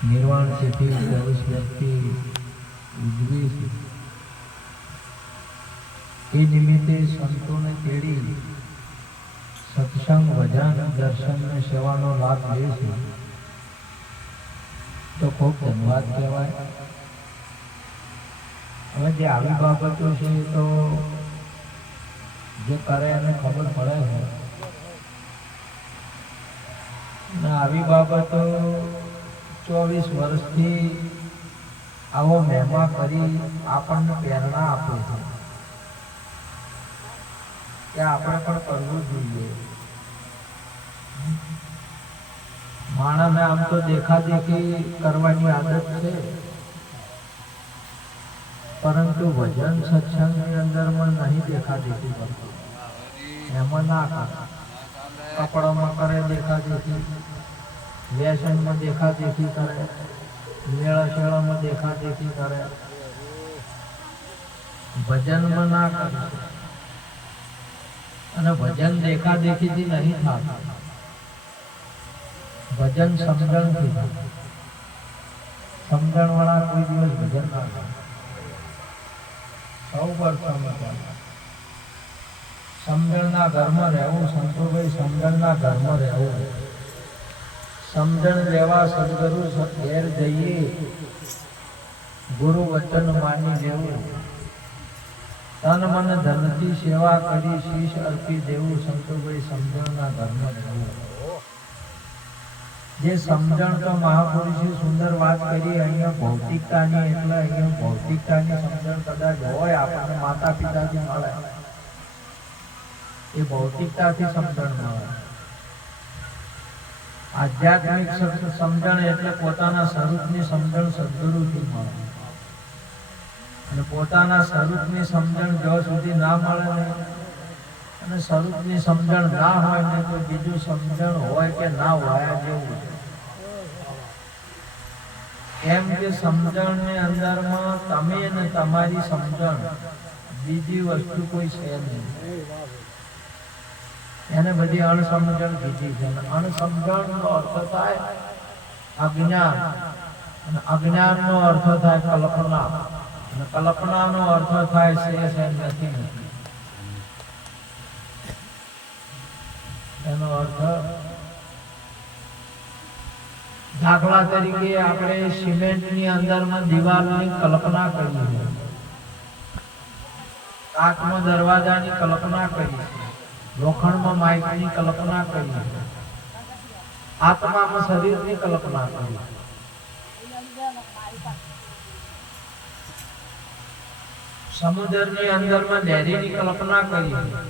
નિર્વાણ તિથિ 24 વ્યક્તિ ઉજવી છે। એ નિમિત્તે સંતોને તેડી સત્સંગ, ભજન, દર્શન અને સેવાનો લાભ લે છે તો ખૂબ ધન્યવાદ કહેવાય। હવે જે આવી બાબતો છે તો જે કરે એને ખબર પડે છે ને આવી બાબતો 24 વર્ષથી આવો મહેમા કરી આપણને પ્રેરણા આપે છે કે આપણે પણ કરવું જોઈએ। માણસને આમ તો દેખાદેખી કરવાની આદત છે, પરંતુ ભજન સત્સંગની અંદરમાં નહીં દેખાદેખી કરતું। એમાં ના કરે, કપડામાં કરે દેખાદેખી, વ્યસનમાં દેખાદેખી કરે, મેળા શેળામાં દેખાદેખી કરે, ભજનમાં ના કરે। અને ભજન દેખાદેખીથી નહીં થતું, ભજન સમજણથી થાય। સમજણવાળા કોઈ દિવસ ભજન ના કરે। સૌ પ્રથમ સમજણના ઘરમાં રહેવું, સંતોભાઈ સમજણના ઘરમાં રહેવું। સમજણ લેવા સદગુરુ ઘેર જઈએ, ગુરુ વચન માની લેવું, તન મન ધનથી સેવા કરી શીશ અર્પી દેવું। સંતોભાઈ સમજણના ઘરમાં રહેવું। જે સમજણ તો મહાપુરુષે સુંદર વાત કરી અહીંયા ભૌતિકતાની, એટલે અહીંયા ભૌતિકતાની સમજણ કદાચ હોય આપણને માતા પિતાથી મળે, એ ભૌતિકતાથી સમજણ મળે। આધ્યાત્મિક સમજણ એટલે પોતાના સ્વરૂપની સમજણ સદગુરુથી મળે। અને પોતાના સ્વરૂપની સમજણ જ્યાં સુધી ના મળે ને, અને સ્વરૂપની સમજણ ના હોય ને, તો બીજું સમજણ હોય કે ના હોય જેવું છે। એમ કે સમજણની અંદરમાં તમે ને તમારી સમજણ, બીજી વસ્તુ કોઈ છે નહીં। એને બધી અણસમજણ કીધી છે। અણસમજણનો અર્થ થાય અજ્ઞાન, અને અજ્ઞાનનો અર્થ થાય કલ્પના, અને કલ્પનાનો અર્થ થાય છે નથી નથી। એનો અર્થ દાખલા તરીકે આપણે સિમેન્ટની અંદરમાં દિવાલની કલ્પના કરી છે, કાચમાં દરવાજાની કલ્પના કરી છે, લોખંડમાં માઇકની કલ્પના કરી છે, આત્મામાં શરીરની કલ્પના કરી છે। સમુદ્રની અંદરમાં લહેરીની કલ્પના કરી છે,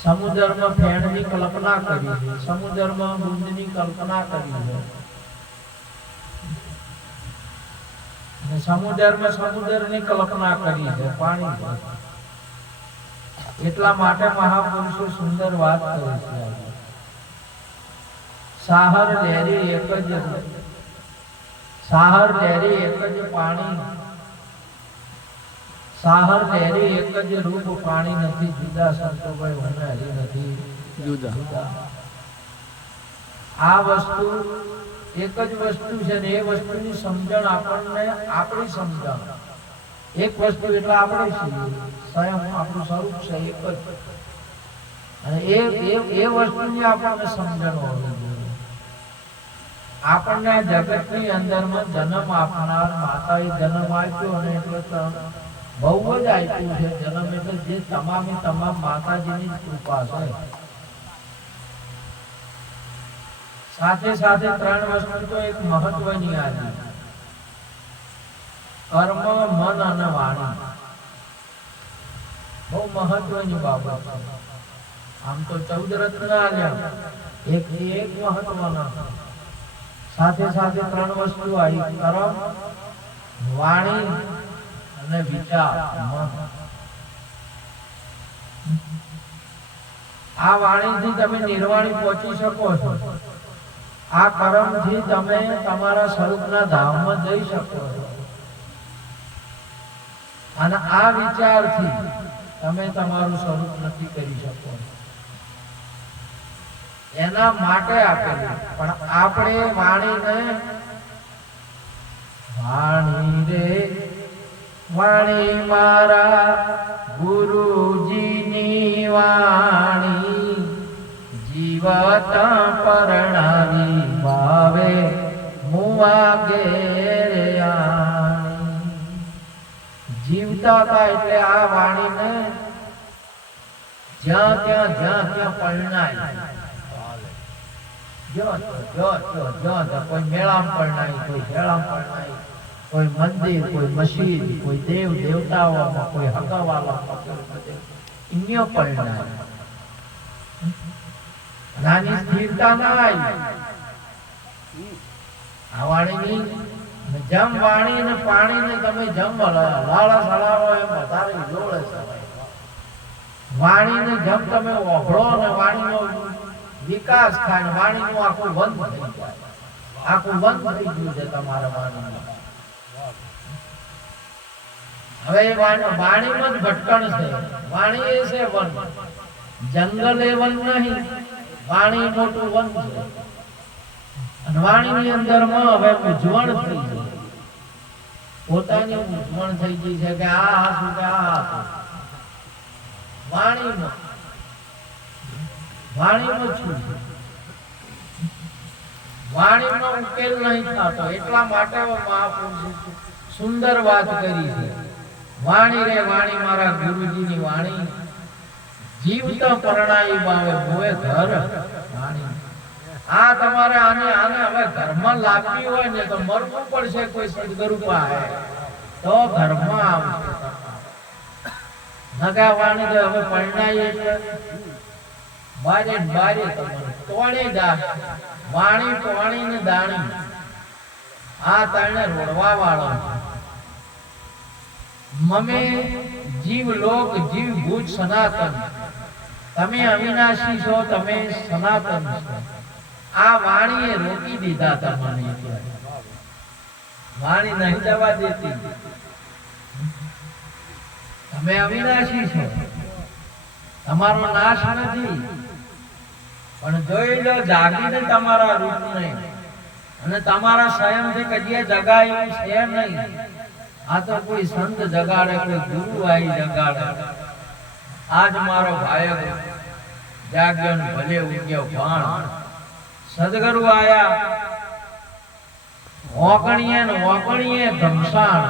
સમુદ્રમાં ફેણની કલ્પના કરી છે, સમુદ્રમાં બુંદની કલ્પના કરી છે, અને સમુદ્રમાં સમુદ્રની કલ્પના કરી છે, પાણી છે। એટલા માટે મહાપુરુષો સુંદર વાત કરી છે। સાહર લહેરી એક જ, સાહર લહેરી એક જ પાણી, સાહર લહેરી એક જ રૂપ, પાણી નથી જુદા। સંતોભાઈ મને હરી નથી જુદા। આ વસ્તુ એક જ વસ્તુ છે ને, એ વસ્તુની સમજણ આપણને, આપણી સમજણ એક વસ્તુ એટલે આપણે છીએ, સ્વયં આપણું સ્વરૂપ છે એક જ, અને એ વસ્તુની આપણને સમજણ હોવી જોઈએ। આપણને આ જગતની અંદરમાં જન્મ આપનાર માતાએ જન્મ આપ્યો, અને એટલે બહુ જ આપ્યું છે જન્મ, એટલે જે તમામે તમામ માતાજીની જ કૃપા છે। સાથે સાથે ત્રણ વસ્તુ તો એક મહત્વની આવી, કર્મ, મન અને વાણી। બહુ મહત્વની બાબત છે। આમ તો 14 રત્ન આલ્યા, એક મહત્વના, સાથે સાથે ત્રણ વસ્તુ આવી, કર્મ, વાણી અને વિચાર, મન। આ વાણીથી તમે નિર્વાણી પહોંચી શકો છો, આ કર્મથી તમે તમારા સ્વરૂપના ધામમાં જઈ શકો છો, અને આ વિચારથી તમે તમારું સ્વરૂપ નક્કી કરી શકો। એના માટે આપેલું. પણ આપણે વાણીને વાણી રે વાણી મારા ગુરુજીની વાણી જીવત પરણાવી ભાવે મુવા ઘેરે આણી. જીવતા હતા એટલે આ વાણીને જ્યાં ત્યાં પરણાય. કોઈ મેળામાં પરણાય, કોઈ હેળામાં પરણાય, કોઈ મંદિર, કોઈ મસ્જિદ, કોઈ દેવ દેવતાઓમાં, કોઈ હકાવાલામાં ઇન્યો પરણાય. નાની સ્થિરતા ના આવી. આ વાણીની જમ વાણી ને પાણી ને તમે જમ લાળા સળાવો એમ વધારે જોડે છે. વાણીને જેમ તમે ઓઘળો ને વાણીનો વિકાસ થાય, વાણીનું આખું બંધ થઈ જાય. આખું બંધ થઈ ગયું છે તમારા વાણીનું. હવે વાણીમાં જ ભટકણ છે. વાણી એ છે વન, જંગલ એ વન નહીં, વાણી મોટું વન છે. અને વાણીની અંદરમાં હવે મૂંઝવણ થઈ ગઈ, પોતાની મૂંઝવણ થઈ ગઈ છે કે આ હાથું કે આ હાથું. વાણીમાં છું, વાણીનો ઉકેલ નહીં થતો. એટલા માટે મહાપુરુષે સુંદર વાત કરી છે. વાણી રે વાણી મારા ગુરુજીની વાણી જીવતા પરણાઈ બાવે મોએ ઘર વાણી. આ તમારે આને હવે ઘરમાં લાગવી હોય ને તો મરવું પડશે કોઈ સદગુરુ પાસે, તો ઘરમાં આવશે. નગા વાણી તો હવે પરણાઈ એટલે બારે બારે તમારે તોણી દા વાણી ટોણી ને દાણી. આ તને રોડવા વાળો મમે જીવ લોક જીવ ભૂત સનાતન. તમે અવિનાશી છો, તમે સનાતન છો. આ વાણીએ રોકી દીધા તમને. વાણી નહીં જવા દેતી. તમે અવિનાશી છો, તમારો નાશ નથી. પણ જોઈ લો જાગીને તમારા રૂપને, અને તમારા સ્વયંથી કદી જગાયું છે નહીં. આ તો કોઈ સંત જગાડે, કોઈ ગુરુ આવી જગાડે. આજ મારો ભાઈ જાગ્યો ને ભલે ઉગ્યો ભાણ. સદગુરુ આયા ઓકણીએ ને ઓકણીએ ઘમસાણ.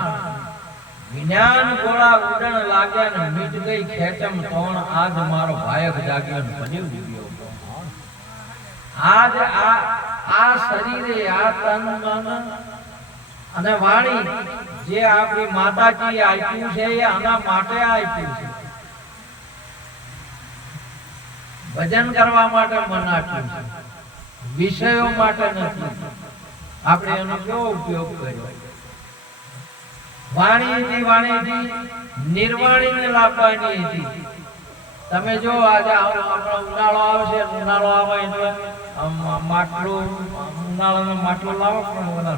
જ્ઞાન ગોળા ઉડણ લાગ્યા ને મીટ ગઈ ખેચમ તોણ. આજ મારો ભાયક જાગ્યો ને ભલે ઉગ્યો. આજ આ શરીરે, આ તન મન અને વાણી જે આપણી માતાજી આપ્યું છે, એ આના માટે આપ્યું છે. ભજન કરવા માટે મન આપ્યું છે, વિષયો માટે નથી. આપણે એનો કેવો ઉપયોગ કર્યો. વાણીથી નિર્વાણીને લાવવાની હતી. તમે જો આજે આપણો ઉનાળો આવશે, ઉનાળો આવે એટલે માટલું, ઉનાળાનો માટલો લાવો, પણ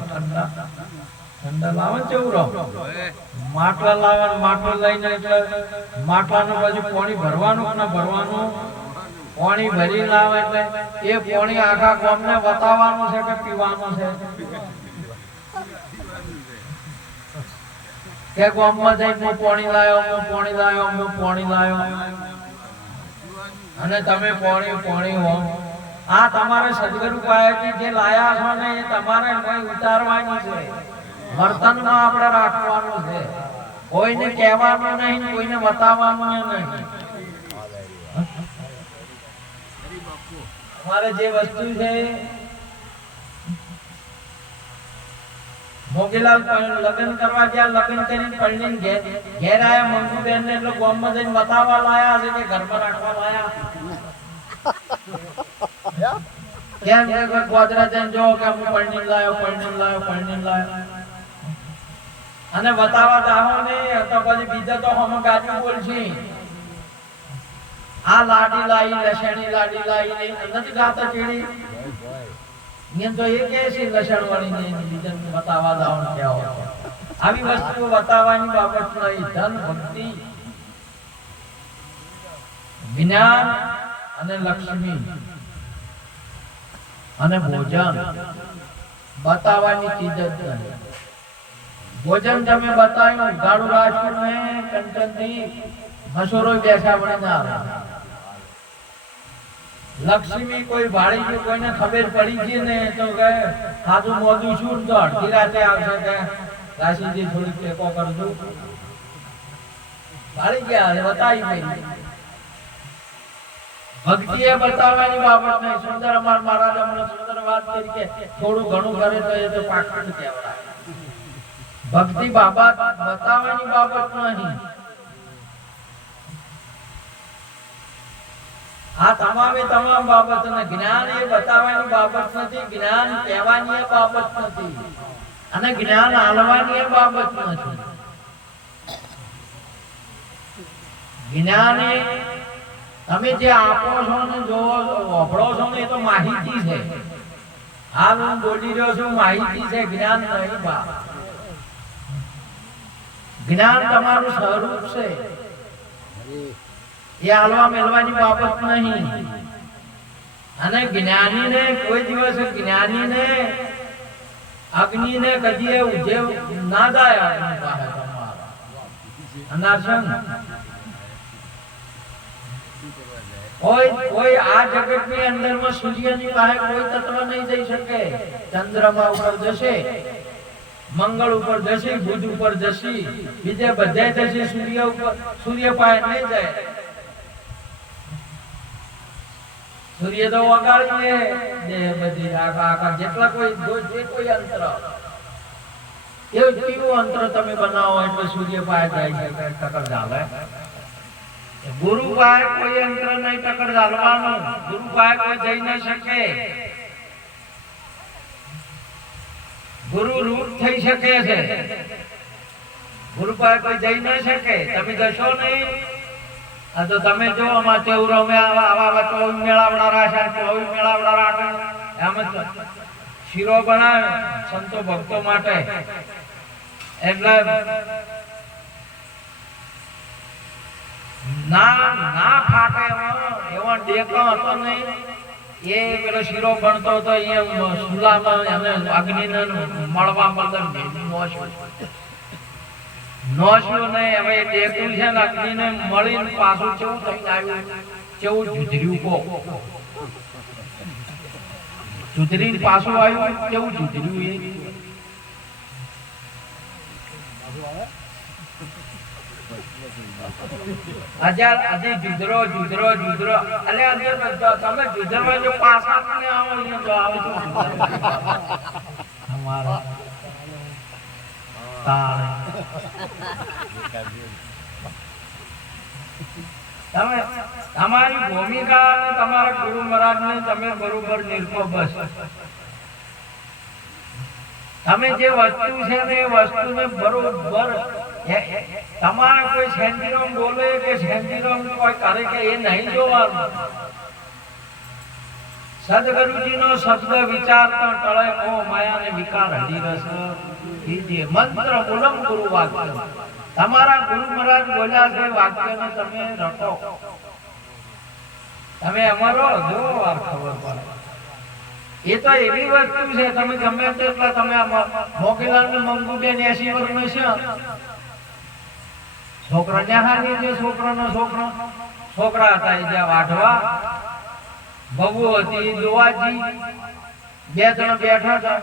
ઠંડા લાવે ચૌરો માટલા લાવવાનું. માટલો લઈને એટલે માટલાનું બાજુ પાણી ભરવાનું કે ના ભરવાનું, પાણી ભરી લાવે એટલે એ પાણી આખા ગામને બતાવવાનું છે કે પીવાનું છે. કે ગામમાં જઈને હું પાણી લાવ્યો, હું પાણી લાવ્યો, હું પાણી લાવ્યો, અને તમે પાણી હો. આ તમારે સદગુરુ પાસેથી જે લાયા છો ને, એ તમારે કોઈ ઉતારવાની છે. વર્તનમાં આપણે રાખવાનું છે. કોઈને કહેવાનું નહીં, કોઈને બતાવવાનું નહીં. તમારે જે વસ્તુ છે, મોગીલાલ લગ્ન કરવા ગયા, લગ્ન કરીને પરણીને ઘેર આયા મંગુબેન ને, એટલે ગામમાં જઈને બતાવવા લાયા છે કે ઘરમાં રાખવા લાયા. કેમ કે ગોધરા જઈને જો કે હું પરણીને લાયો. અને બતાવવા જાઓ ને તો પછી બીજા તો હમ ગાજુ બોલશે. આ લાડી લાઈ, લસણી લાડી લાઈ નથી ગાતા ચીડી. તો એ કે છે લસણ વાળી ને બીજાને બતાવવા જાઓ ને કેવો. આવી વસ્તુઓ બતાવવાની બાબત નહીં. ધન ભક્તિ, જ્ઞાન અને લક્ષ્મી અને ભોજન બતાવવાની ચીજ જ નહીં. ભોજન તમે બતાવ્યું ગાડું રાજપૂત ને કંટનથી મસૂરો બેસા વળી ના આવે. લક્ષ્મી કોઈ ભાડી કોઈને ખબર પડી ગઈ ને તો કે સાદું મોદું શું તો અડધી રાતે આવશે કે રાશિજી થોડીક ટેકો કરજો. ભાડી ગયા બતાવી ગઈ. ભક્તિ એ બતાવવાની બાબત નહીં. સુંદર અમાર મહારાજ અમને સુંદર વાત કરી કે થોડું ઘણું કરે તો એ તો પાકું કહેવાય. ભક્તિ બાબત બતાવવાની બાબત નહીં. આ તમામે તમામ બાબત ને જ્ઞાન એ બતાવવાની બાબત નથી. જ્ઞાન કહેવાની બાબત નથી અને જ્ઞાન આલવાની બાબત નથી. જ્ઞાન એ તમે જે આપો છો ને જો વાપરો છો ને એ તો માહિતી છે. હાલ હું બોલી રહ્યો છું માહિતી છે, જ્ઞાન નહીં. બા જ્ઞાન તમારું સ્વરૂપ છે. એ હાલવા મેળવાની બાબત નહીં. અને જ્ઞાનીને કોઈ દિવસ જ્ઞાનીને અગ્નિને કદી ઉજેવ ના જાય. કોઈ આ જગત ની અંદર માં સૂર્યની પાસે કોઈ તત્વ નહીં જઈ શકે. ચંદ્રમા ઉપર જશે, મંગળ ઉપર જશે, બુધ ઉપર જશે, બીજે બધે જશે. સૂર્ય ઉપર સૂર્ય પાસે નહીં જાય. સૂર્ય તો વગાડી દે બધી આખા જેટલા કોઈ અંતર કેવું અંતર તમે બનાવો એટલે સૂર્ય પાસે જાય છે ટકર ચાલે. ગુરુ પાસે કોઈ અંતર નહીં ટકર ચાલવાનું. ગુરુ પાસે કોઈ જઈ ન શકે. ગુરુ રૂપ થઈ શકે છે. ગુરુ પાસે કોઈ જઈ ન શકે. તમે જશો નહીં. આ તો તમે જો અમાર તેવરો મે આવા 24 મેળાવડા રાશા, 24 મેળાવડા રાખે એમ જ શીરો બનાવે સંતો ભક્તો માટે. એટલે ના ફાટે એવો ડેકો હતો નહીં. એ પેલો શીરો બનતો હતો અહીંયા સુલામાં અને અગ્નિને મળવા બદલ નોશ્યો નહીં. હવે ડેકું છે ને અગ્નિને મળીને પાછું કેવું થઈને આવ્યું, કેવું જુધર્યું કો જુધરી પાછું આવ્યું, કેવું જુધર્યું. એ હજી જુદરો અલે તમે જુદરવા જો પાછા ને આવો તો આવે અમારા તમારી ભૂમિકા અને તમારા ગુરુ મહારાજ ને તમે બરોબર નિરખો. બસ તમે જે વસ્તુ છે ને એ વસ્તુને બરોબર તમારે કોઈ સેન્ટિનોમ બોલે કે સેન્ટિનોમ કોઈ કરે કે એ નહીં જોવાનું. સદગુરુજી નો શબ્દ વિચાર તો ટળે મોહ માયા ને વિકાર હરી રસ કીજે. મંત્ર મૂલમ ગુરુ વાક્ય. તમારા ગુરુ મહારાજ બોલ્યા છે વાક્યને તમે રટો. તમે અમારો જો વાર ખબર પડે. એ તો એવી વસ્તુ છે તમે ગમે તેટલા તમે મોગીલાલ ને મંગુબેન 80 વર્ષનો છે. છોકરા ન્યાહાની જે છોકરા હતા એ જ્યાં વાઢવા બબુ હતી, દુવાજી 2 જણ બેઠા હતા.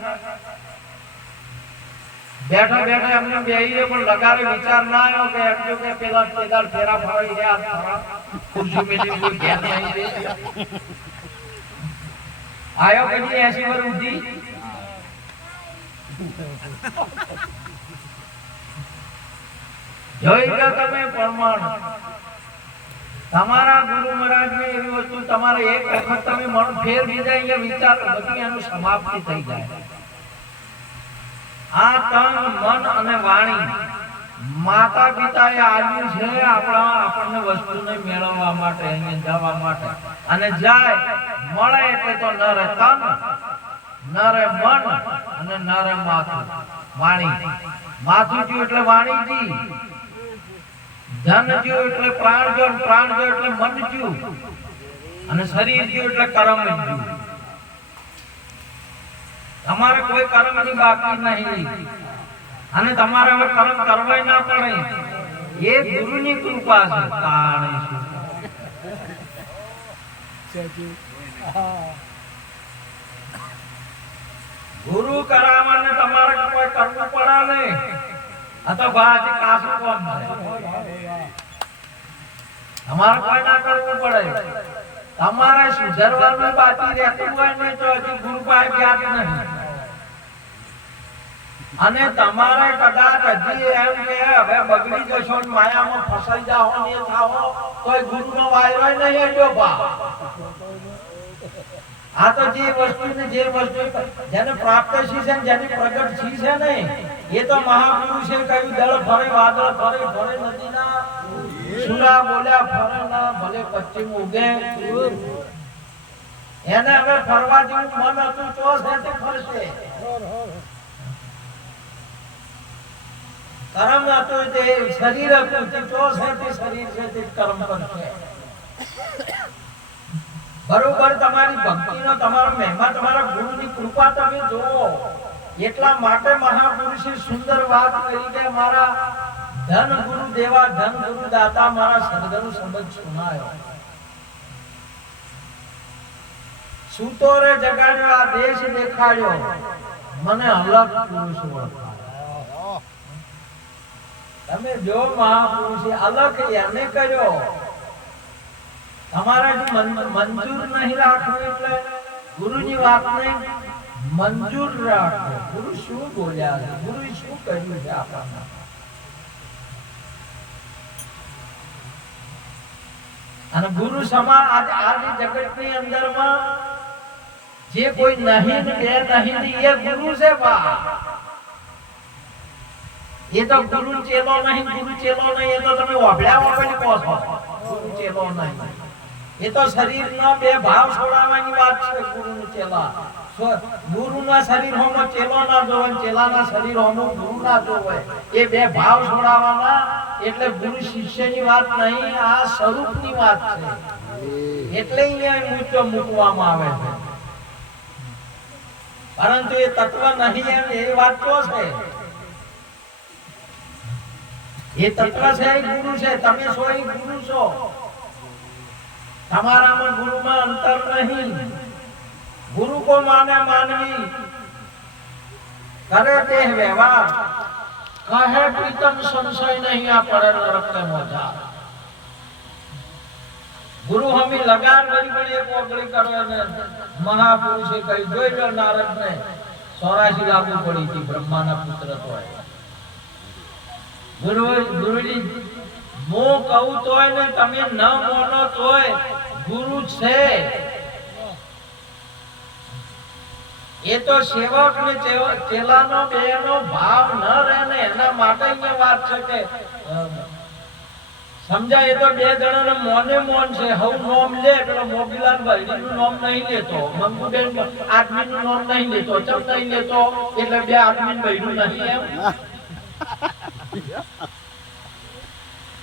બેઠા એમને બેહીને પણ લગારે વિચાર ના આવ્યો કે એટલું કે પેલા પેદાળ ફેરા ફરાઈ ગયા ખુરશી મેલી કોઈ ઘેર નહીં દે. આયો કદી 80 વર્ષ ઉધી જોઈ ગયા તમે પ્રમાણ. તમારા ગુરુ મહારાજ ને એવી વસ્તુ તમારે એક વખત તમે મન ફેર દીધા અહીંયા વિચાર બધી એનું સમાપ્તિ થઈ જાય. આ તન મન અને વાણી માતા પિતાએ આપ્યું છે આપણને વસ્તુને મેળવવા માટે, અહીંયા જવા માટે. અને જાય મળે એટલે તો ન રહે તન, ન રહે મન અને ન રહે માથું વાણી. માથું જ્યું એટલે વાણીજી, ધન જ્યું એટલે પ્રાણ જ્યું, પ્રાણ જ્યું એટલે મન જ્યું, અને શરીર જ્યું એટલે કર્મ જ્યું. તમારે કોઈ કર્મની બાકી નહીં અને તમારે હવે કર્મ કરવાય ના પડે, એ ગુરુની કૃપા છે. તાણે ગુરુ કરાવવાને તમારે કોઈ કરવું પડે નહીં. આ તો ભાજી કાસુ કોમ છે, તમારે કોઈ ના કરવું પડે. તમારે સુધરવાનું બાકી રહેતું હોય ને તો હજી ગુરુ પાસે વ્યાજ નહીં. અને તમારે કદાચ હજી એમ કે હવે બગડી જશો ને માયામાં ફસાઈ જાઓ ને એ થાઓ તોય ગુરુનો વાયરો નહીં એટલો ભા. આ તો જે વસ્તુ જેને પ્રાપ્ત છે જેની પ્રગટ છે ને એ તો મહાપુરુષે કહ્યું દળ ફરે વાદળ ફરે ફરે નદીના સુરા બોલ્યા ફરે ના ભલે પશ્ચિમ ઉગે. એને હવે ફરવા જેવું મન હતું તો સાથે ફરશે. કર્મ હતું તે શરીર હતું તે તો સાથે શરીર છે તે કર્મ કરશે. બરોબર તમારી ભક્તિનો તમારો મહિમા તમારા ગુરુની કૃપા તમે જોવો. એટલા માટે મહાપુરુષે સુંદર વાત કરી કે મારા ધન ગુરુ દેવા ધન ગુરુ દાતા મારા સદગુરુ સંબંધ સુનાયો. સુતોરે જગાડ્યો આ દેશ દેખાડ્યો મને અલગ પુરુષ ઓળખાયો. તમે જો મહાપુરુષે અલગ એને કર્યો. તમારે મંજૂર નહીં રાખવું એટલે ગુરુની વાતને મંજૂર રાખો. ગુરુ શું બોલ્યા છે, ગુરુ શું કર્યું છે આપણને. અને ગુરુ સમાન આજે જગતની અંદરમાં જે કોઈ નહીં બે નહીં એ ગુરુ છે બા. એ તો ગુરુ ચેલો નહીં, ગુરુ ચેલો નહીં એ તો તમે ઓભળ્યા ઓભળી કહો છો. ગુરુ ચેલો નહીં એ તો શરીરના બે ભાવ છોડાવવાની વાત છે. ગુરુનું ચેલા ગુરુના શરીર હોમો ચેલો ના જોવે, ચેલાના શરીર હોમો ગુરુ ના જોવે. એ બે ભાવ છોડાવવાના એટલે ગુરુ શિષ્યની વાત નહીં, આ સ્વરૂપની વાત છે. એટલે અહીંયા મૂચો મૂકવામાં આવે છે. પરંતુ એ તત્વ નહીં એમ એ વાત તો છે. એ તત્વ છે એ ગુરુ છે. તમે છો એ ગુરુ છો. તમારામાં ગુરુમાં અંતર નહીં. ગુરુ કો માને માનવી કરે દેહ વ્યવહાર કહે પ્રીતમ સંશય નહીં આ પડે નરક મોજા. ગુરુ હમી લગાન ભરી ભરી એક ઓગળી કરો ને મહાપુરુષે કહી જોઈ લો નારદ ને 84 લાગુ પડી હતી બ્રહ્માના પુત્ર તો. ગુરુજી હું કહું તોય ને તમે ન માનો તોય ગુરુ છે. એ તો સેવક ને ચેલાનો બેનો ભાવ ન રહે ને એના માટે અહીંયા વાત છે કે સમજાય. એ તો બે જણાને મોને મોન છે. હવ નોમ લે પેલો મોગીલાલ ભાઈનું નામ નહીં લેતો, મંગુબેન આદમીનું નામ નહીં લેતો. ચમ નહીં લેતો એટલે બે આદમી ભાઈનું નહીં એમ.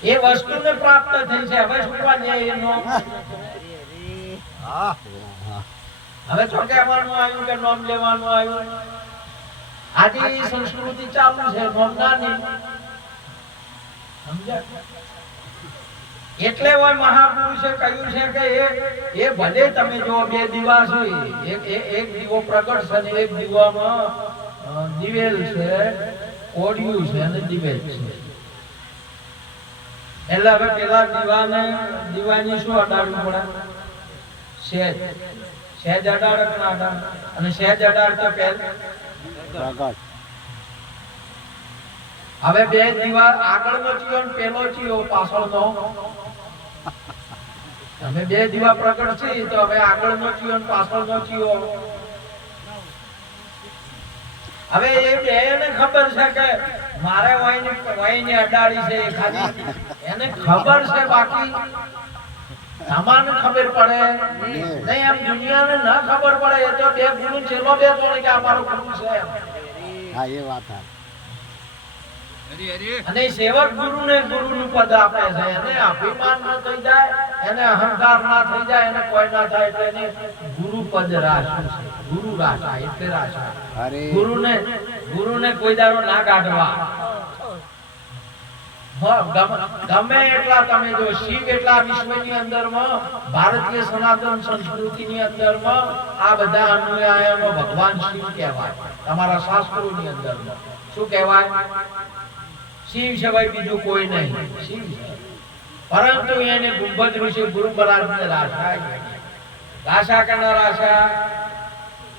એ વસ્તુને પ્રાપ્ત થઈ છે. હવે શું એનો હવે ચોકે આવવાનું આવ્યું કે નામ લેવાનું આવ્યું. આજે સંસ્કૃતિ ચાલુ છે નોમદાની. સમજ્યા? એટલે હોય મહાપુરુષે કહ્યું છે કે એ ભલે તમે જો બે દીવા છે, એક દીવો પ્રગટ છે અને એક દીવામાં દિવેલ છે, કોડિયું છે અને દિવેલ છે. એટલે હવે પેલા દીવાની શું અડાડવું પડે? સહેજ અડાડક ના અડાડ અને સહેજ અડાડ તો હવે બે દીવા આગળનો ચિયો અને પેલો ચિયો પાછળનો. તમે બે દીવા પ્રગટ છે તો હવે આગળનો ચિયો અને પાછળનો ચિયો. હવે એ બેને ખબર છે કે મારે વાઈની અડાડી છે ખાલી એને ખબર છે. બાકી તમાને ખબર પડે નહીં. એમ દુનિયાને ન ખબર પડે. એ તો બે ગુરુ છેલ્લો બે જોડે કે અમારો ગુરુ છે. હા એ વાત છે. અને સેવક ગુરુને ગુરુનું પદ આપે છે. એને અભિમાન ન થઈ જાય, એને અહંકાર ના થઈ જાય, એને કોઈ ના થાય એટલે એને ગુરુ પદ રાખ્યું છે. ગુરુ રાશા એટલે રાશા. અરે ગુરુને કોઈ દાડો ના કાઢવા. ગમે એટલા તમે જો શિવ એટલા વિશ્વની અંદરમાં ભારતીય સનાતન સંસ્કૃતિની અંદરમાં આ બધા અનુયાયીઓ ભગવાન શિવ કહેવાય. તમારા શાસ્ત્રોની અંદરમાં શું કહેવાય? શિવ સિવાય બીજું કોઈ નહીં, શિવ છે. પરંતુ એને ગુંબજ ઋષિ ગુરુ મહારાજને રાશા કે ન રાશા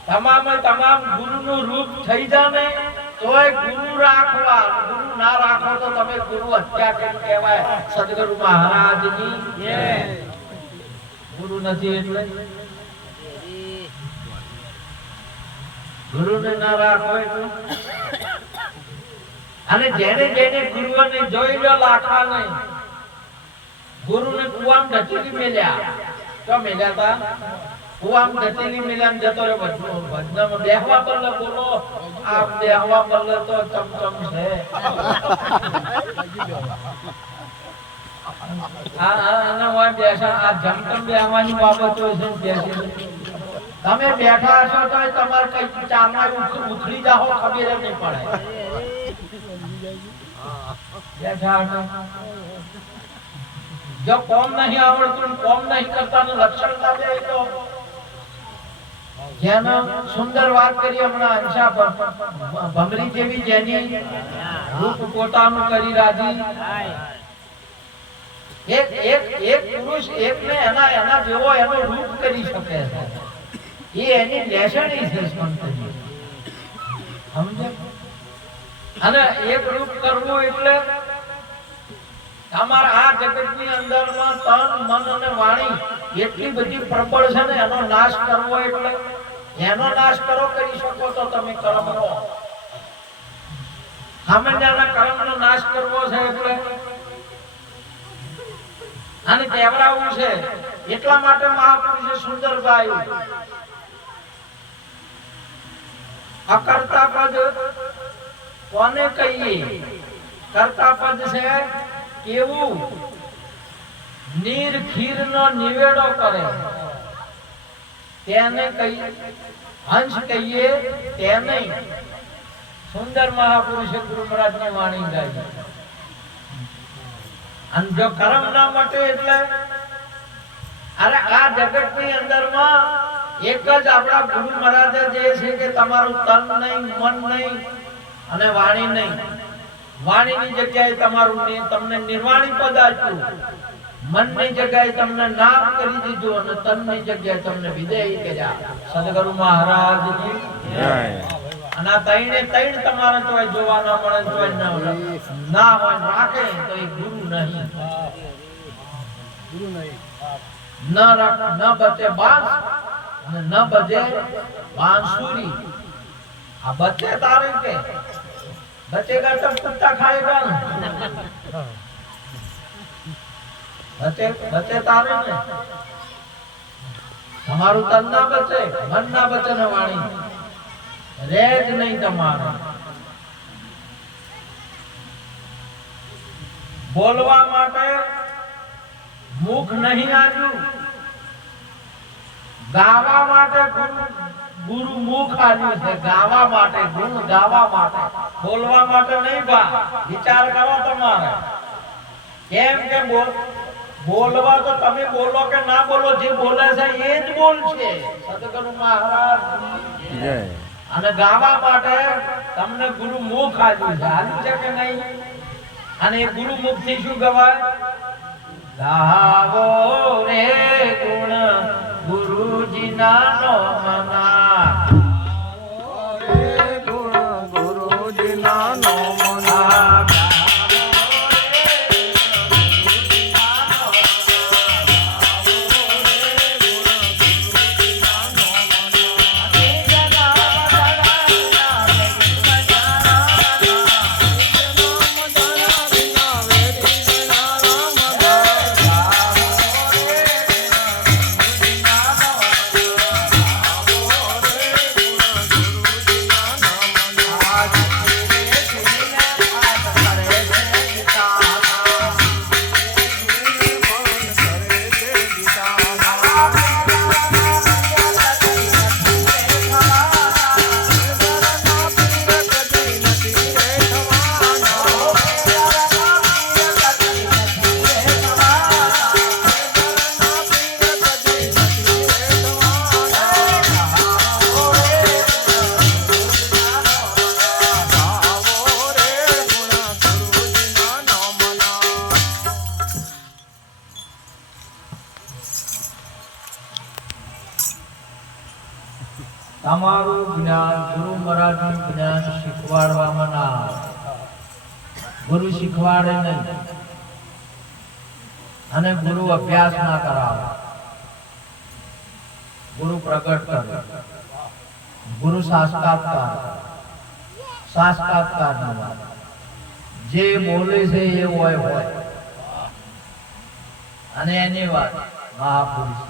તમામ ગુરુનું રૂપ થઈ જાને તોય ગુરુ રાખવા. ગુરુ ના રાખો તો તમે ગુરુ હત્યા કરી કહેવાય. સદગુરુ મહારાજની જય. ગુરુ નથી એટલે ગુરુને ના રાખો એટલે. અને જેને ગુરુને જોઈ લો લાખા નહીં. ગુરુને કુવામ ઢચેલી મેલ્યા. તો મેલ્યા તા કુવામ ઢચેલી મેલ્યા જતો રે. ભજનમાં બેહવા બદલે બોલો આપ બેહવા બદલે તો ચમચમ છે. આ જમતમ બેહવાની બાબત હોય છે. તમે બેઠા હશો તો તમારે કઈ ચારમાં ઉથળી જાઓ ખબર નહીં પડે. જો કોમ નહીં આવડતું, કોમ નહીં કરતા લક્ષણ ના દે તો જેનો સુંદર વાત કરી હમણાં અંશા ભમરી જેવી જેની રૂપ પોતાનું કરી રાજી. એક પુરુષ એકને એના જેવો એનો રૂપ કરી શકે છે. એ એની લેશણી છે સંતની. સમજે? અને એક રૂપ કરવું એટલે તમારા આ જગતની અંદરમાં તન મન અને વાણી એટલી બધી પ્રબળ છે ને એનો નાશ કરવો એટલે એનો નાશ કરો કરી શકો તો તમે કર્મનો સામાન્યના કર્મનો નાશ કરવો છે એટલે અને કેવડાવવું છે. એટલા માટે મહાપુરુષે સુંદર ગાયું અકર્તા પદ કોને કહીએ? કર્તા પદ છે કેવું નીર ખીરનો નિવેડો કરે તેને કહીએ. હંસ કહીએ તેને. સુંદર મહાપુરુષે ગુરુ મહારાજની વાણી ગાઈ. અને જો કર્મ ના મટે એટલે અરે આ જગતની અંદરમાં એક જ આપણા ગુરુ મહારાજે જે છે કે તમારું તન નહીં, મન નહીં અને વાણી નહીં. વાણીની જગ્યાએ તમારું તમને નિર્વાણી પદ આપ્યું, મનની જગ્યાએ તમને નામ કરી દીધું અને તનની જગ્યાએ તમને વિદેય કર્યા. સદગુરુ મહારાજની જય. અને આ ત્રણ તમારે જોઈ જોવા ન મળે, જોઈ ના હોય રાખે તો એ ગુરુ નહીં. ન બચે બાંસ અને ન બજે बांसुरी। अब बच्चे तारे के बचेगा तब कुत्ता खाएगा ना। बच्चे तारे ने તમારું તન ના બચે, મન ના બચે ને વાણી રે જ નહીં તમારે। બોલવા માટે મુખ નહીં આવ્યું, ગાવા માટે ગુરુ મુખ આવ્યું છે। ગાવા માટે, ગુણ ગાવા માટે, બોલવા માટે નહીં। બા વિચાર કરો તમારે કેમ કે બોલવા તો તમે બોલો કે ના બોલો, જે બોલે છે એ જ બોલ છે। સદગુરુ મહારાજ જય। અને ગાવા માટે તમને ગુરુ મુખ આપ્યું છે, આપ્યું છે કે નહીં? અને એ ગુરુ મુખ થી શું ગવાય? ગાવો રે ગુણ ગુરુજી ના નો મના, રે ગુણ ગુરુજી ના નો મના। જ્ઞાન ગુરુ મહારાજનું જ્ઞાન શીખવાડવામાં ના આવે. ગુરુ શીખવાડે નહીં અને ગુરુ અભ્યાસ ના કરાવે. ગુરુ પ્રગટ કરે, ગુરુ સાક્ષાત્કાર જે બોલે છે એ હોય અને એની વાત મહાપુરુષ.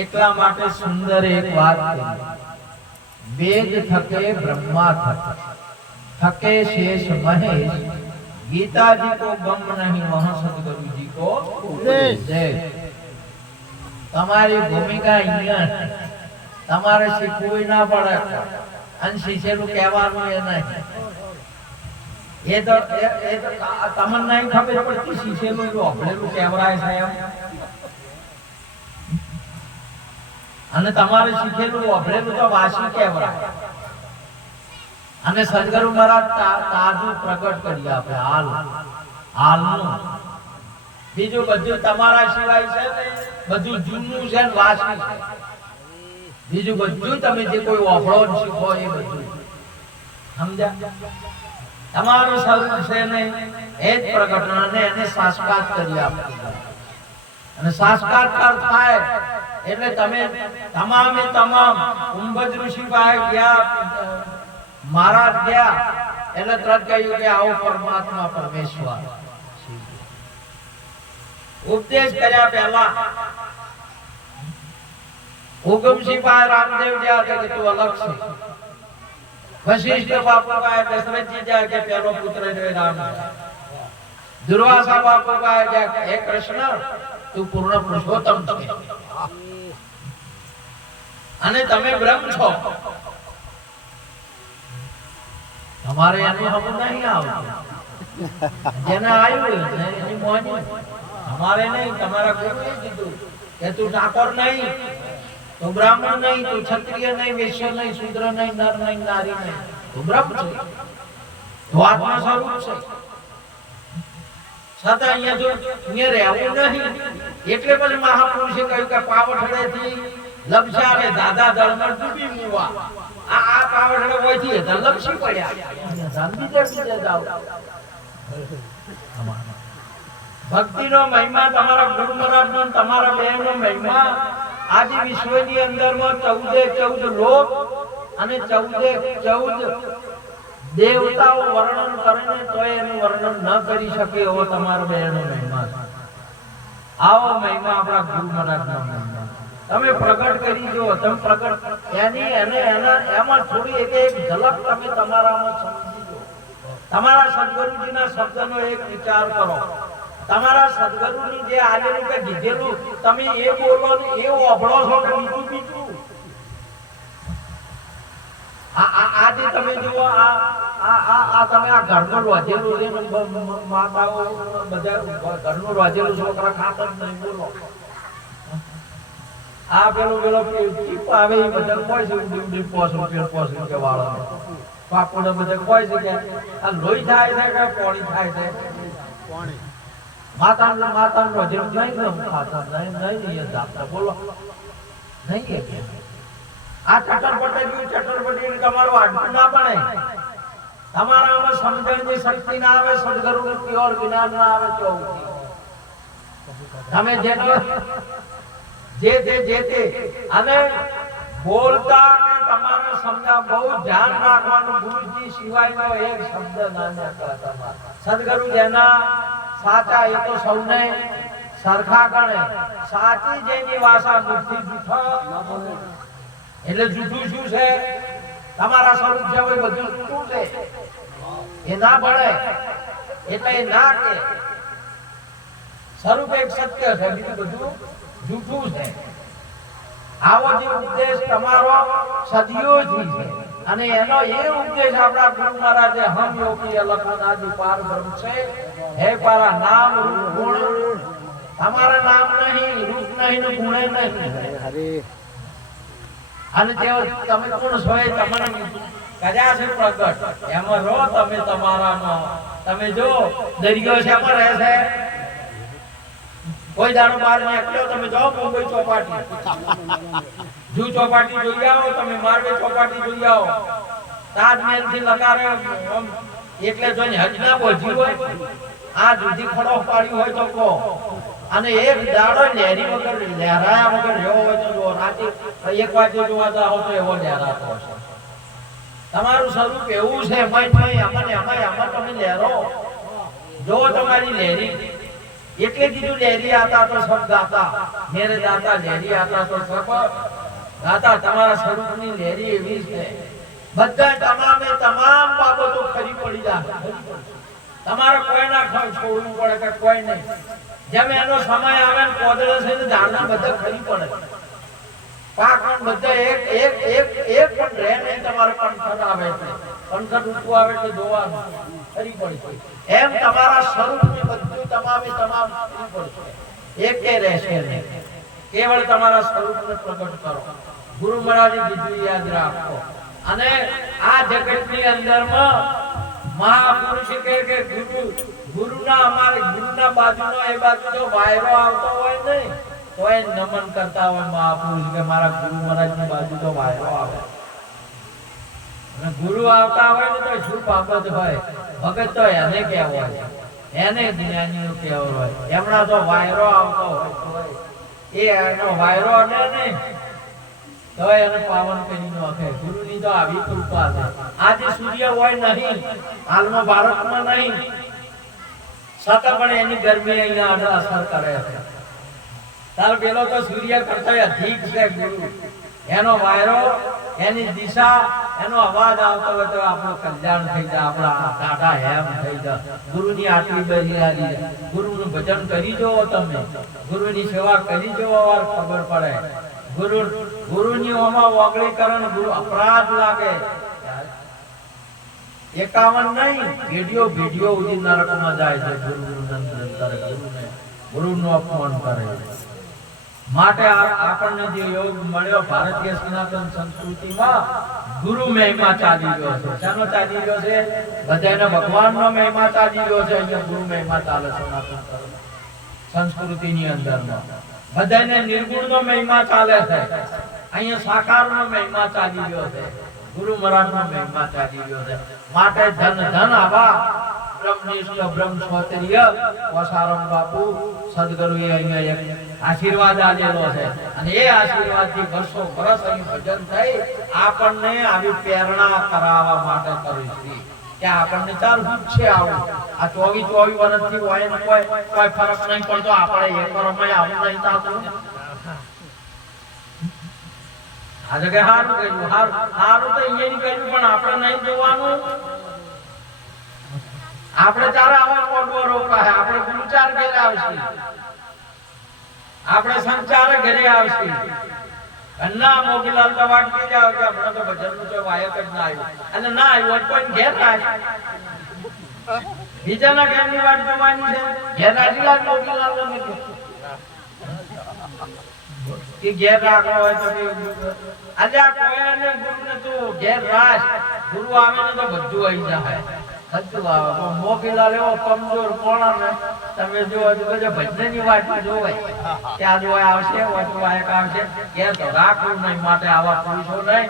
એટલા માટે સુંદર એક વાત કરી, વેદ થકે બ્રહ્મા થકે શેષ મહેશ, ગીતાજી को गम नहीं वहां सदगुरुजी को उपदेश. તમારી ભૂમિકા અહીંયા તમારે શીખવું ના પડે અને શીખેલું કહેવાનું એ નહીં. એ તો તમને નહીં ખબર પડતી શીખેલું અભળેલું કહેવાય છે એમ. અને તમારે શીખેલું અભળેલું તો વાસી કહેવાય. અને સદગુરુ મહારાજ તાજું પ્રગટ કરી આપે હાલનું. બીજું બધું તમારા સિવાય છે, બધું જૂનું છે, વાસી છે. બીજું બધું તમે જે કોઈ ઓફળો શીખો એ બધું સમજ્યા. તમારું સ્વરૂપ છે ને એ જ પ્રગટને એને સાક્ષાત કરી આપે. અને સાક્ષાત્કાર થાય એટલે તમે તમામે તમામ કુંભજ ઋષિ પાસે ગયા, મહારાજ ગયા એટલે તરત કહ્યું કે આવો પરમાત્મા પરમેશ્વર. ઉપદેશ કર્યા પહેલા હુકમસિંહ પાસે રામદેવ ગયા કે તું અલગ છે. વશિષ્ઠ બાપુ પાસે દશરથજી ગયા કે પહેલો પુત્ર છે રામ. દુર્વાસા બાપુ પાસે ગયા કે હે કૃષ્ણ તું પૂર્ણ પુરુષોત્તમ છે અને તમે બ્રહ્મ છો. તમારે એનું હમું નહીં આવતું. જેને આવ્યું એની મોની. તમારે નહીં. તમારા ગુરુએ કીધું કે તું ઠાકોર નહીં, તું બ્રાહ્મણ નહીં, તું ક્ષત્રિય નહીં, વૈશ્ય નહીં, શૂદ્ર નહીં, નર નહીં, નારી નહીં, તું બ્રહ્મ છે. તું આત્મા સ્વરૂપ છે. છતાં અહીંયા જો અહીંયા રહેવું નહીં એટલે પછી મહાપુરુષે કહ્યું કે પાવઠડેથી લપસ્યા રે દાદા દળમાં ડૂબી મુવા. આ પાવઠડે હોયથી હતા લપસી પડ્યા. ભક્તિનો મહિમા તમારા ગુરુ મહારાજનો તમારા બહેનનો મહિમા આજે વિશ્વની અંદરમાં 14 લોક અને 14 દેવતાઓ વર્ણન કરે ને તો એનું વર્ણન ન કરી શકે એવો તમારો બહેનનો મહિમા છે. આવો મહિમા આપણા ગુરુ મહારાજનો મહિમા તમે પ્રગટ કરી જો. તમે પ્રગટ એમાં થોડી એક ઝલક તમે તમારામાં સમજી જો. તમારા સદગુરુજીના શબ્દનો એક વિચાર કરો. તમારા સદગુરુની જે આલેલું કે કીધેલું તમે એ બોલો ને એ ઓભળો છો કે બીજું. આજે તમે જુઓ આ તમે આ ઘરનું રોજેલું છે માતાઓ બધા ઘરનું રોજેલું છોકરા ખાતર નહીં બોલો. આ પેલો ટીપ આવે એ બધા કોઈ છે ઉડી પોસ રૂપિયા વાળો પાપોને બધા કોઈ છે કે આ લોહી થાય છે કે પોણી થાય છે. માતા રોજેલું નહીં ખાતર નહીં આપતા બોલો નહીં. આ ચટરપટી તમારું આટલું ના બને. તમારામાં સમજણની શક્તિ ના આવે, સદગુરુનું પ્યોર જ્ઞાન ના આવે તો તમે જે અને બોલતા કે તમારે સમજા બહુ ધ્યાન રાખવાનું. ગુરુજી સિવાયનો એક શબ્દ ના તમારે. સદગુરુ જેના સાચા એ તો સૌને સરખા ગણે. સાચી જેની ભાષા મુક્તિ જૂઠા એટલે જૂઠું શું છે? તમારા સ્વરૂપ છે બધું જૂઠું છે. એ ના ભળે એટલે એ ના કે સ્વરૂપ એક સત્ય છે, બીજું બધું જૂઠું છે. આવો જે ઉપદેશ તમારો સદીઓથી છે અને એનો એ ઉપદેશ આપણા ગુરુ મહારાજે હમ યોગી અલખનાદિ પાર બ્રહ્મ છે. હે પારા નામ રૂપ ગુણ. તમારા નામ નહીં, રૂપ નહીં, ગુણે નહીં. અને તમે કોણ છો એ તમને કર્યા છે પ્રગટ. એમાં રહો તમે તમારામાં. તમે જો દરિયો શેમાં રહે છે? કોઈ દાડો બહાર નીકળ્યો તમે જાઓ મુંબઈ ચોપાટી જૂ ચોપાટી જોઈ આવો તમે, મારવે ચોપાટી જોઈ આવો, તાજમહેલ થી લગારે આમ એટલે જોઈને હજ ના પહોંચી હોય, આ જુદી ખડો પાડ્યું હોય તો કહો, અને એક દાડો લહેરી વગર લહેરાયા વગર રહ્યો હોય તો જો રાતે 1 વાગે જોવા જાઓ તો એવો લહેરાતો હશે. તમારું સ્વરૂપ એવું છે, આમાં તમે લહેરો જો તમારી લહેરી એટલે કીધું લહેરી આતા તો સબ ગાતા, મેરે દાતા લહેરી આતા તો સબ ગાતા. તમારા સ્વરૂપની લહેરી એવી છે, બધા તમામ બાબતો ખરી પડી જાય. તમારે કોઈ ના છોડવું પડે કે કોઈ નહીં, જેમ એનો સમય આવે ને કોદળે છે ને ઝાડના બધા ખરી પડે, પાક બધા એક પણ રહે નહીં. તમારે કંઠર આવે છે, કંઠર ઉઠવું આવે તો જોવાનું ખરી પડશે. એમ તમારા સ્વરૂપની બધું તમામ ખરી પડશે, એકે રહેશે નહીં. કેવળ તમારા સ્વરૂપને પ્રગટ કરો. ગુરુ મહારાજે બીજું યાદ રાખો. અને આ જગતની અંદરમાં મહાપુરુષ કહે કે ગુરુના બાજુનો એ બાજુ જો વાયરો આવતો હોય નહીં તો એ નમન કરતા હોય મહાપુરુષ કે મારા ગુરુ મહારાજની બાજુ તો વાયરો આવે. અને ગુરુ આવતા હોય ને તો શું બાબત હોય, ભગત તો એને કહેવો હોય, એને જ્ઞાનીઓ કહેવો હોય. એમના તો વાયરો આવતો હોય એ એનો વાયરો અને નહીં તો એને પાવન કરી નાખે. ગુરુની તો આવી કૃપા છે. આજે સૂર્ય હોય નહીં, હાલમાં ભારતમાં નહીં, છતાં પણ એની ગરમી અહીંયા અસર કરે છે. તાર પેલો તો સૂર્ય કરતા અધિક છે ગુરુ. એનો વાયરો, એની દિશા, એનો અવાજ આવતો હોય તો આપણું કલ્યાણ થઈ જાય, આપણા કાકા હેમ થઈ જાય. ગુરુની આટલી બધી ગુરુનું ભજન કરી જોવો, તમે ગુરુની સેવા કરી જોવો, ખબર પડે. ગુરુની ઓમાં ઓગળીકરણ ગુરુ અપરાધ લાગે. 51 નહીં ભેડિયો ઉદી નરકમાં જાય છે. ગુરુનું અપમાન કરે. માટે આપણને જે યોગ મળ્યો ભારતીય સનાતન સંસ્કૃતિમાં ગુરુ મહિમા ચાલી રહ્યો છે. શાનો ચાલી રહ્યો છે? બધાને ભગવાનનો મહિમા ચાલી રહ્યો છે. અહીંયા ગુરુ મહિમા ચાલે સનાતન સંસ્કૃતિની અંદરમાં. બધાને નિર્ગુણનો મહિમા ચાલે છે. અહીંયા સાકારનો મહિમા ચાલી રહ્યો છે. ગુરુ મહારાજનો મહિમા ચાલી રહ્યો છે. માટે ધન આવા બ્રહ્મનિષ્ઠ બ્રહ્મસ્વતરીય વસારામ બાપુ સદગુરુએ અહીંયા એક આશીર્વાદ આલેલો છે. અને એ આશીર્વાદથી વર્ષો વર્ષ અહીં ભજન થઈ આપણને આવી પ્રેરણા કરાવવા માટે કરી છે કે આપણને ચાલ છે આવું. આ 24 વર્ષથી હોય ને કોઈ ફરક નહીં પડતો. આપણે એક વર્ષમાં આવું નહીં થતું. આજે કે હારું કર્યું, હારું તો અહીંયા કર્યું, પણ આપણે નહીં જોવાનું. આપણે ચારે આવા કોડો રોકા છે. આપણે ગુરુચાર ઘરે આવશે, આપણે સંચાર ઘરે આવશે. ના મોગીલાલ તો વાટ કે જાવ કે આપણે તો ભજનનું તો વાયક જ ના આવ્યું, અને ના આવ્યું કોઈ ઘેર થાય. બીજાના ઘરની વાટ જોવાની છે. ઘેર રાજલાલ મોગીલાલ નો કે ઘેર રાખો હોય તો આજે આ કોયાને ગુરુને તો ઘેર રાખ. ગુરુ આવે ને તો બધું આવી જાય, બધું આવે. મોગીલાલ એવો કમજોર કોણા ને તમે જો ભજનની વાત જોવાય ત્યાં જોવાય આવશે, વાયક આવશે. ઘેર તો રાખવું નહીં. માટે આવા પુરુષો નહીં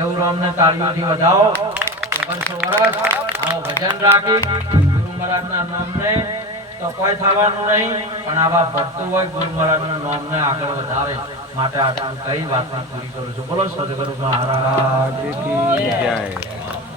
એવું અમને તાળીઓથી વધાવો. વર્ષો વર્ષ આવો ભજન રાખી ગુરુ મહારાજના નામને તો કોઈ થવાનું નહીં, પણ આવા ભક્તો હોય ગુરુ મહારાજના નામને આગળ વધારે. માટે આ કઈ વાતને પૂરી કરું છું. બોલો સદગુરુ મહારાજ કી જય.